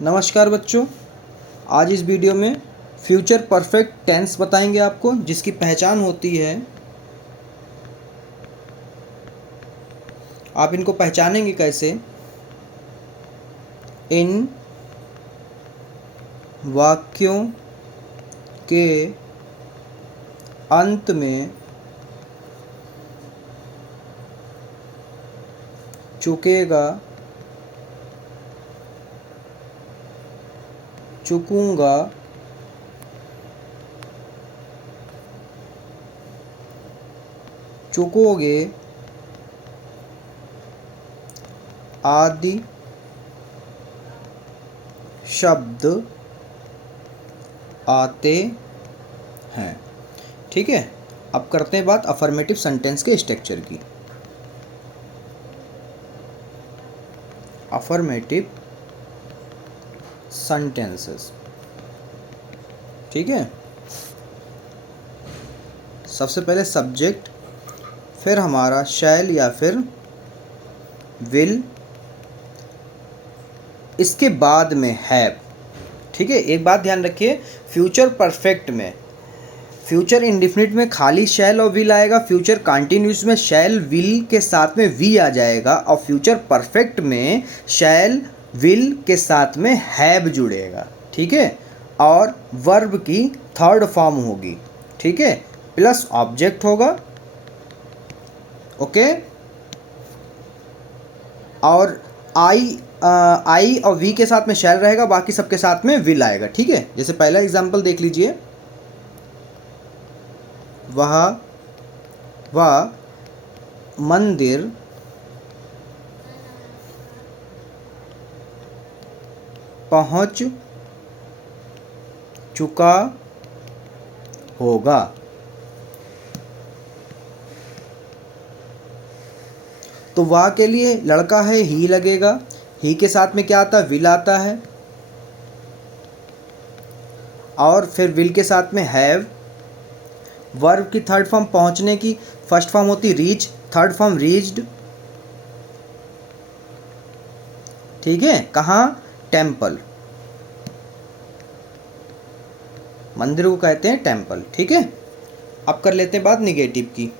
नमस्कार बच्चों, आज इस वीडियो में फ्यूचर परफेक्ट टेंस बताएंगे आपको, जिसकी पहचान होती है। आप इनको पहचानेंगे कैसे? इन वाक्यों के अंत में चुकेगा, चुकूंगा, चुकोगे आदि शब्द आते हैं। ठीक है, अब करते हैं बात अफर्मेटिव सेंटेंस के स्ट्रक्चर की। अफर्मेटिव सेंटेंसेस, ठीक है। सबसे पहले सब्जेक्ट, फिर हमारा शैल या फिर विल, इसके बाद में हैव। ठीक है, एक बात ध्यान रखिए, फ्यूचर परफेक्ट में, फ्यूचर इंडेफिनिट में खाली शैल और विल आएगा, फ्यूचर कंटिन्यूस में शैल विल के साथ में वी आ जाएगा, और फ्यूचर परफेक्ट में शैल विल के साथ में हैव जुड़ेगा। ठीक है, और वर्ब की थर्ड फॉर्म होगी। ठीक है, प्लस ऑब्जेक्ट होगा। ओके, और आई और वी के साथ में शैल रहेगा, बाकी सबके साथ में विल आएगा। ठीक है, जैसे पहला एग्जांपल देख लीजिए, वह मंदिर पहुंच चुका होगा। तो वह के लिए लड़का है, ही लगेगा, ही के साथ में क्या आता है, विल आता है, और फिर विल के साथ में हैव। वर्ब की थर्ड फॉर्म पहुंचने की फर्स्ट फॉर्म होती रीच, थर्ड फॉर्म रीच्ड। ठीक है, कहाँ? टेम्पल, मंदिर को कहते हैं टेम्पल। ठीक है, अब कर लेते हैं बात निगेटिव की।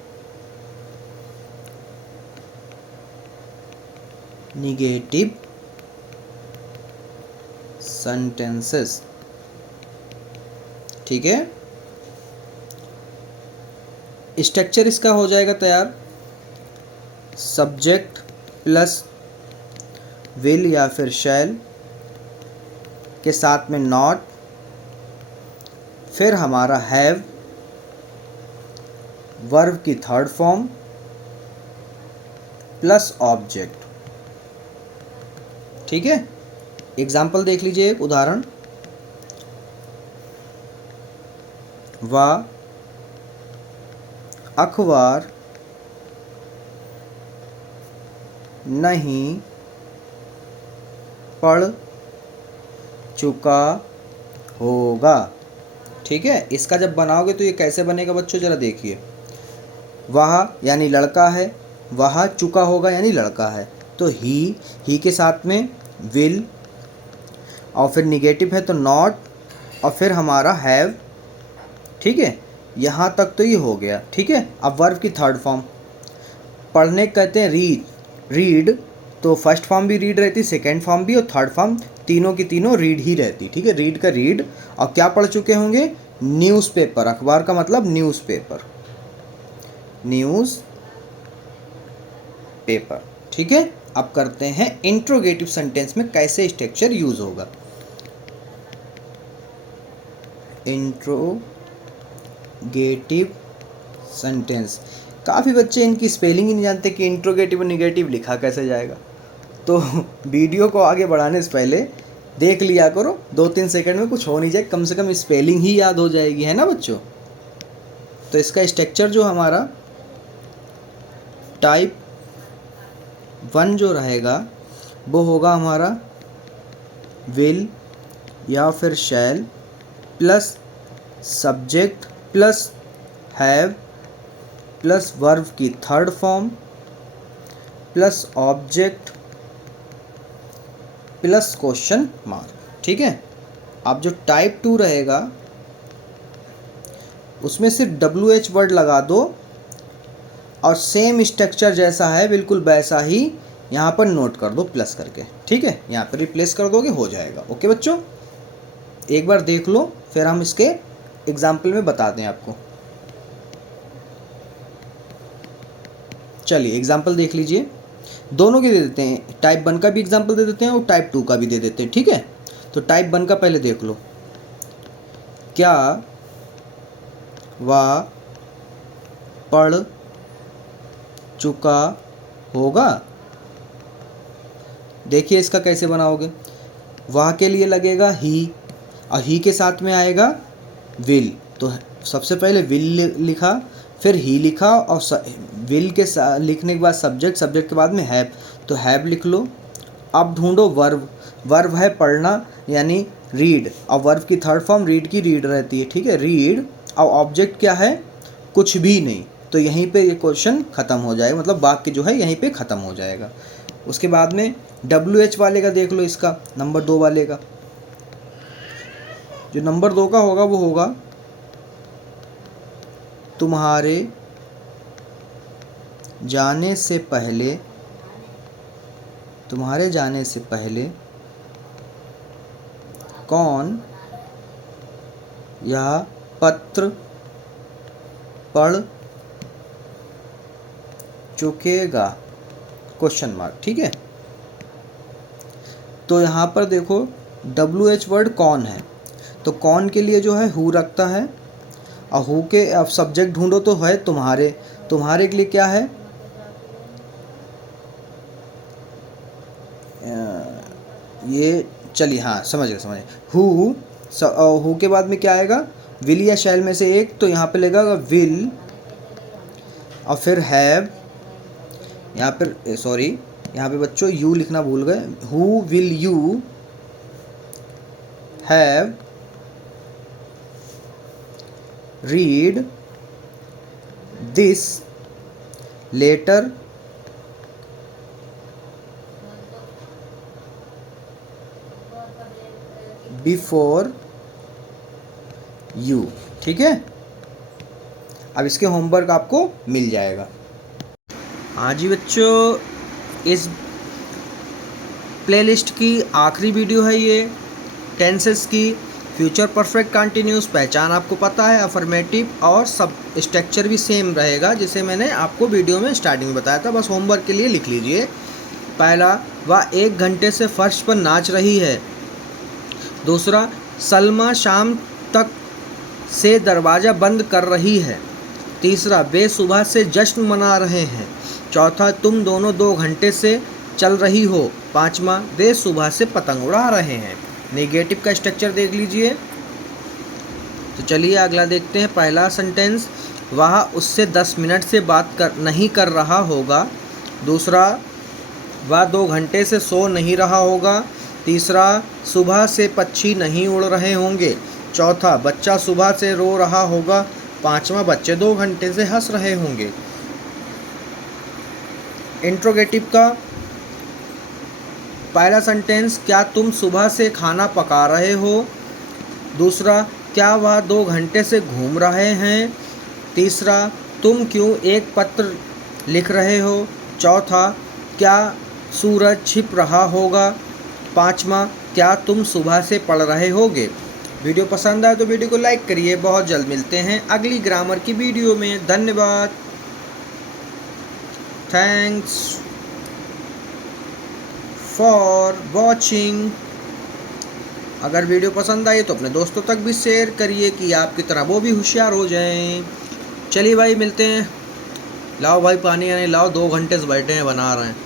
निगेटिव सेंटेंसेस, ठीक है। स्ट्रक्चर इसका हो जाएगा तैयार, सब्जेक्ट प्लस विल या फिर शैल के साथ में नॉट, फिर हमारा हैव, वर्ब की थर्ड फॉर्म प्लस ऑब्जेक्ट। ठीक है, एग्जाम्पल देख लीजिए, एक उदाहरण, वह अखबार नहीं पढ़ चुका होगा। ठीक है, इसका जब बनाओगे तो ये कैसे बनेगा बच्चों, जरा देखिए। वह यानी लड़का है, वह चुका होगा यानी लड़का है, तो ही के साथ में विल, और फिर निगेटिव है तो नॉट, और फिर हमारा हैव। ठीक है, यहाँ तक तो ये हो गया। ठीक है, अब वर्ब की थर्ड फॉर्म, पढ़ने कहते हैं रीड, तो फर्स्ट फॉर्म भी रीड रहती, सेकेंड फॉर्म भी, और थर्ड फॉर्म, तीनों की तीनों रीड ही रहती। ठीक है, रीड का रीड, और क्या पढ़ चुके होंगे? न्यूज़पेपर। अखबार का मतलब न्यूज़पेपर, न्यूज़पेपर। ठीक है, अब करते हैं इंट्रोगेटिव सेंटेंस में कैसे स्ट्रक्चर यूज होगा। इंट्रोगेटिव सेंटेंस, काफ़ी बच्चे इनकी स्पेलिंग ही नहीं जानते कि इंट्रोगेटिव और निगेटिव लिखा कैसे जाएगा। तो वीडियो को आगे बढ़ाने से पहले देख लिया करो, 2-3 सेकंड में कुछ हो नहीं जाए, कम से कम स्पेलिंग ही याद हो जाएगी, है ना बच्चों। तो इसका स्ट्रक्चर जो हमारा टाइप 1 जो रहेगा वो होगा हमारा विल या फिर shall plus subject plus have plus verb की third form plus object plus question mark. ठीक है। अब जो टाइप 2 रहेगा उसमें सिर्फ WH वर्ड लगा दो और सेम स्ट्रक्चर जैसा है बिल्कुल वैसा ही यहाँ पर नोट कर दो प्लस करके, ठीक है। यहाँ पर रिप्लेस कर दोगे, हो जाएगा। ओके बच्चों, एक बार देख लो, फिर हम इसके एग्जाम्पल में बताते हैं आपको। चलिए एग्जाम्पल देख लीजिए, दोनों के दे देते हैं, टाइप 1 का भी एग्जाम्पल दे देते हैं और टाइप 2 का भी दे देते हैं, ठीक है। तो टाइप 1 का पहले देख लो, क्या वह पढ़ चुका होगा। देखिए इसका कैसे बनाओगे, वह के लिए लगेगा ही और ही के साथ में आएगा विल। तो सबसे पहले विल लिखा, फिर ही लिखा और विल के लिखने के बाद सब्जेक्ट, सब्जेक्ट के बाद में हैव, तो हैव लिख लो। अब ढूंढो वर्ब, वर्ब है पढ़ना यानी रीड, और वर्ब की थर्ड फॉर्म रीड की रीड रहती है, ठीक है, रीड। और ऑब्जेक्ट क्या है, कुछ भी नहीं, तो यहीं पे ये क्वेश्चन ख़त्म हो जाएगा, मतलब वाक्य जो है यहीं पे ख़त्म हो जाएगा। उसके बाद में WH वाले का देख लो, इसका नंबर 2 वाले का, जो नंबर 2 का होगा वो होगा तुम्हारे जाने से पहले, तुम्हारे जाने से पहले कौन यह पत्र पढ़ चुकेगा, क्वेश्चन मार्क, ठीक है। तो यहाँ पर देखो WH वर्ड कौन है, तो कौन के लिए जो है हु रखता है, और हु के अब सब्जेक्ट ढूंढो तो है तुम्हारे, तुम्हारे के लिए क्या है, ये चलिए हाँ समझ गए, हु के बाद में क्या आएगा, विल या शैल में से एक, तो यहाँ पे लगेगा विल, और फिर हैव, यहाँ पर सॉरी यहाँ पे बच्चों यू लिखना भूल गए, who will you have read this letter before you, ठीक है। अब इसके होमवर्क आपको मिल जाएगा। हाँ जी बच्चों, इस प्लेलिस्ट की आखिरी वीडियो है ये, टेंसेस की। फ्यूचर परफेक्ट कंटिन्यूस पहचान आपको पता है, अफर्मेटिव और सब स्ट्रक्चर भी सेम रहेगा जिसे मैंने आपको वीडियो में स्टार्टिंग में बताया था, बस होमवर्क के लिए लिख लीजिए। पहला, वह 1 घंटे से फर्श पर नाच रही है। दूसरा, सलमा शाम तक से दरवाज़ा बंद कर रही है। तीसरा, वे सुबह से जश्न मना रहे हैं। चौथा, तुम दोनों 2 घंटे से चल रही हो। पाँचवा, वे सुबह से पतंग उड़ा रहे हैं। नेगेटिव का स्ट्रक्चर देख लीजिए। तो चलिए अगला देखते हैं। पहला सेंटेंस, वह उससे 10 मिनट से बात नहीं कर रहा होगा। दूसरा, वह 2 घंटे से सो नहीं रहा होगा। तीसरा, सुबह से पक्षी नहीं उड़ रहे होंगे। चौथा, बच्चा सुबह से रो रहा होगा। पाँचवा, बच्चे 2 घंटे से हंस रहे होंगे। इंट्रोगेटिव का पहला सेंटेंस, क्या तुम सुबह से खाना पका रहे हो। दूसरा, क्या वह 2 घंटे से घूम रहे हैं। तीसरा, तुम क्यों एक पत्र लिख रहे हो। चौथा, क्या सूरज छिप रहा होगा। पाँचवा, क्या तुम सुबह से पढ़ रहे होगे। वीडियो पसंद आए तो वीडियो को लाइक करिए। बहुत जल्द मिलते हैं अगली ग्रामर की वीडियो में। धन्यवाद, थैंक्स फॉर वॉचिंग। अगर वीडियो पसंद आई तो अपने दोस्तों तक भी शेयर करिए कि आपकी तरह वो भी होशियार हो जाएं। चलिए भाई मिलते हैं। लाओ भाई पानी आने लाओ, 2 घंटे से बैठे हैं बना रहे हैं।